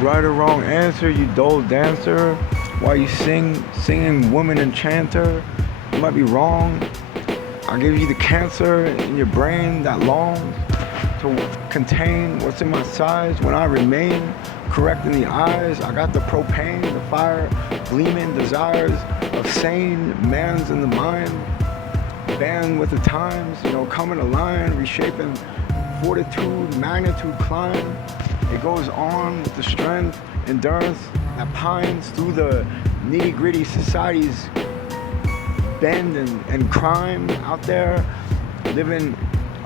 Right or wrong answer, you dull dancer. While you singing woman enchanter. You might be wrong. I give you the cancer in your brain that longs to contain what's in my size when I remain correct in the eyes. I got the propane, the fire, gleaming desires of sane man's in the mind. Band with the times, coming aligned, reshaping fortitude, magnitude climb. It goes on with the strength, endurance that pines through the nitty-gritty society's bend and crime out there, living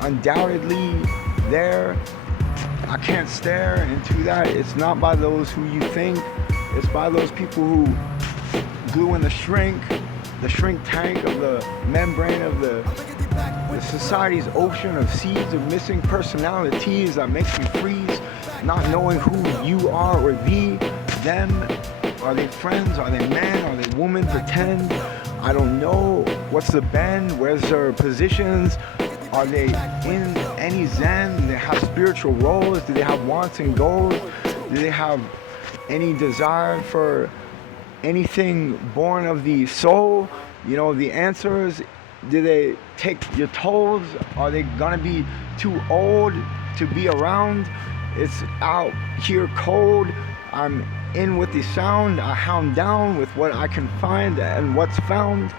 undoubtedly there. I can't stare into that. It's not by those who you think, it's by those people who glue in the shrink tank of the membrane of the society's ocean of seeds of missing personalities that makes me freeze, not knowing who you are or them. Are they friends? Are they men? Are they women? Pretend. I don't know. What's the bend? Where's their positions? Are they in any zen? Do they have spiritual roles? Do they have wants and goals? Do they have any desire for anything born of the soul? The answers. Do they take your tolls? Are they gonna be too old to be around? It's out here cold. I'm in with the sound. I hound down with what I can find and what's found.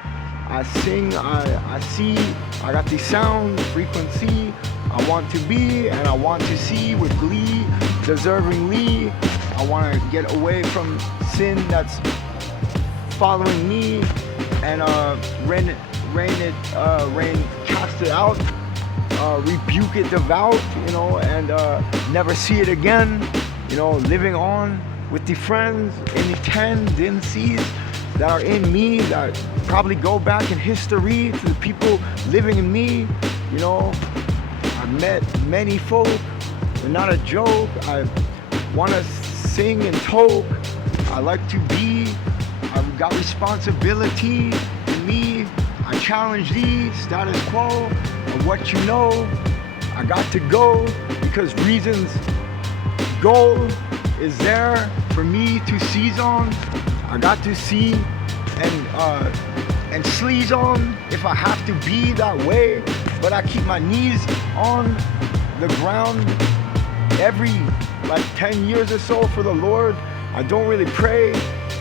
I sing, I see, I got the sound, frequency. I want to be and I want to see with glee, deservingly. I want to get away from sin that's following me and cast it out, rebuke it devout, and never see it again, living on with the friends in the tendencies that are in me that probably go back in history to the people living in me. I've met many folk, they're not a joke. I want to sing and talk. I like to be. I've got responsibility in me. I challenge the status quo of what you know. I got to go because reasons goal is there for me to seize on. I got to see and sleaze on if I have to be that way. But I keep my knees on the ground every 10 years or so for the Lord. I don't really pray.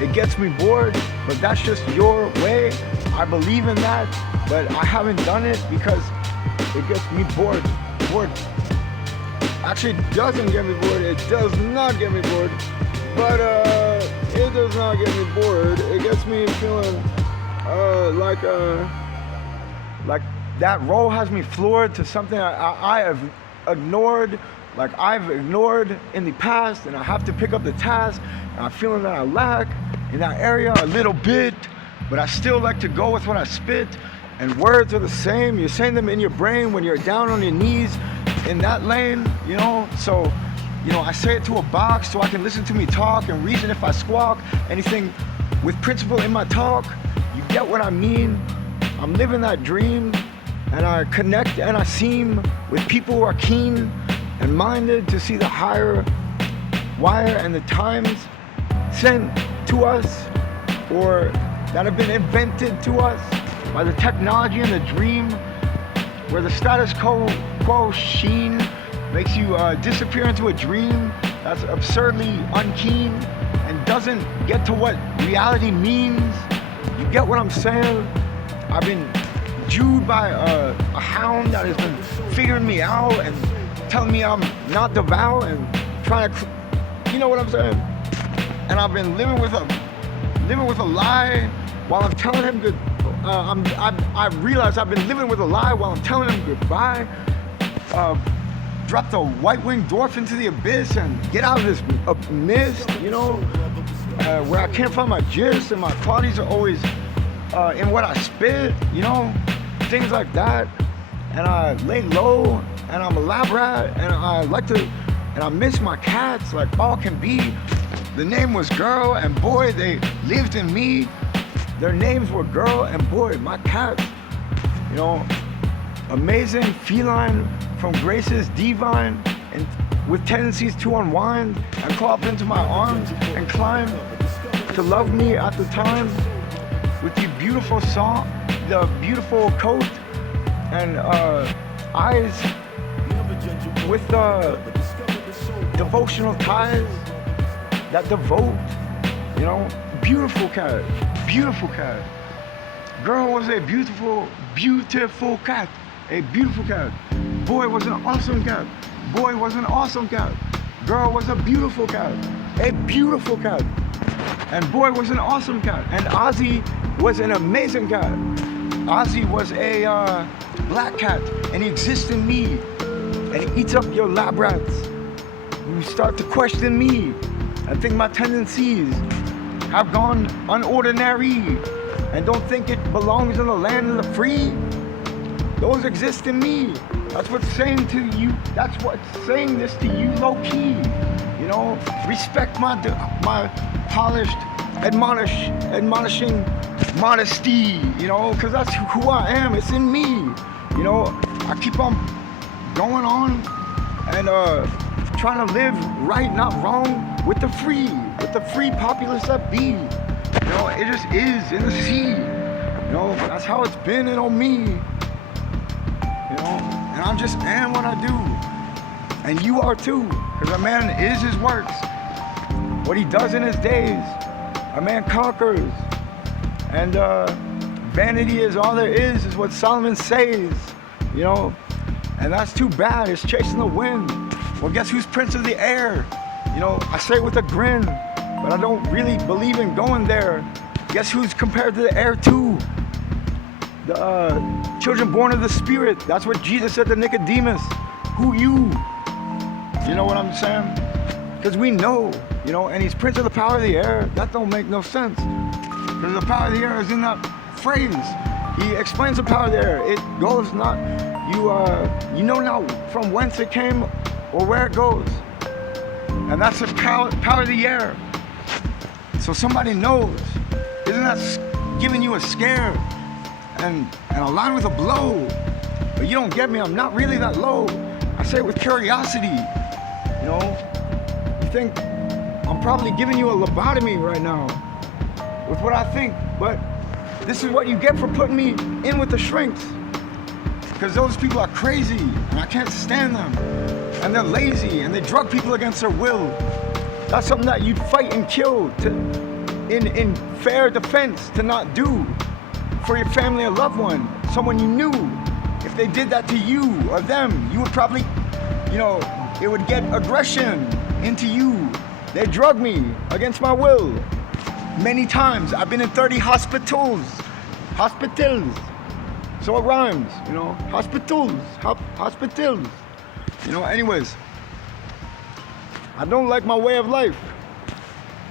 It gets me bored, but that's just your way. I believe in that, but I haven't done it because it gets me bored. Actually, it doesn't get me bored. It does not get me bored, but it does not get me bored. It gets me feeling like that role has me floored to something I have ignored. I've ignored in the past, and I have to pick up the task, and I'm feeling that I lack in that area a little bit, but I still like to go with what I spit, and words are the same. You're saying them in your brain when you're down on your knees in that lane, so, I say it to a box so I can listen to me talk and reason if I squawk, anything with principle in my talk. You get what I mean? I'm living that dream, and I connect and I seem with people who are keen and minded to see the higher wire and the times sent to us or that have been invented to us by the technology and the dream, where the status quo sheen makes you disappear into a dream that's absurdly unkeen and doesn't get to what reality means. You get what I'm saying? I've been Jewed by a hound that has been figuring me out and telling me I'm not devout and trying to, you know what I'm saying? And I've been living with a lie while I'm telling him good. I realize I've been living with a lie while I'm telling him goodbye. Drop the white-winged dwarf into the abyss and get out of this mist, where I can't find my gist and my qualities are always in what I spit, things like that. And I lay low, and I'm a lab rat, and I miss my cats like all can be. The name was Girl and Boy, they lived in me. Their names were Girl and Boy, my cats, amazing feline from graces divine, and with tendencies to unwind and claw up into my arms and climb to love me at the time with the beautiful song, the beautiful coat and eyes with the devotional ties that devote, you know, beautiful cat, beautiful cat. Girl was a beautiful, beautiful cat, a beautiful cat. Boy was an awesome cat. Boy was an awesome cat. Girl was a beautiful cat, a beautiful cat. And boy was an awesome cat. And Ozzy was an amazing cat. Ozzy was a black cat, and he exists in me. And he eats up your lab rats. You start to question me. I think my tendencies have gone unordinary and don't think it belongs in the land of the free. Those exist in me. That's what's saying to you. That's what's saying this to you low key. You know, respect my polished, admonishing modesty. You know, because that's who I am. It's in me. You know, I keep on going on and trying to live right, not wrong, with the free populace that be. You know, it just is in the sea. You know, that's how it's been and on me. You know, and I just am what I do. And you are too. Because a man is his works. What he does in his days. A man conquers. And vanity is all there is what Solomon says. You know, and that's too bad. It's chasing the wind. Well, guess who's prince of the air? You know, I say it with a grin, but I don't really believe in going there. Guess who's compared to the air too? The children born of the Spirit. That's what Jesus said to Nicodemus. Who you? You know what I'm saying? Because we know, you know, and he's prince of the power of the air. That don't make no sense. Because the power of the air is in that phrase. He explains the power of the air. It goes not, you know not from whence it came or where it goes. And that's the power of the air. So somebody knows. Isn't that giving you a scare and a line with a blow? But you don't get me, I'm not really that low. I say it with curiosity. You know, you think I'm probably giving you a lobotomy right now with what I think, but this is what you get for putting me in with the shrinks. Because those people are crazy and I can't stand them. And they're lazy and they drug people against their will. That's something that you'd fight and kill in fair defense to not do for your family or loved one, someone you knew. If they did that to you or them, you would probably, you know, it would get aggression into you. They drug me against my will. Many times. I've been in 30 hospitals. So it rhymes, you know, hospitals. You know, anyways, I don't like my way of life.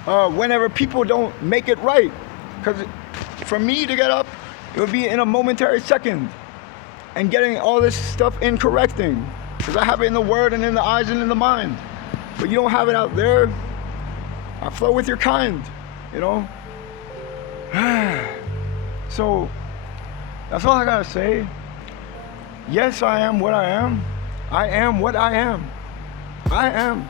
Whenever people don't make it right. Because for me to get up, it would be in a momentary second. And getting all this stuff incorrecting. Because I have it in the word and in the eyes and in the mind. But you don't have it out there. I flow with your kind, you know. So, that's all I gotta say. Yes, I am what I am. I am what I am. I am.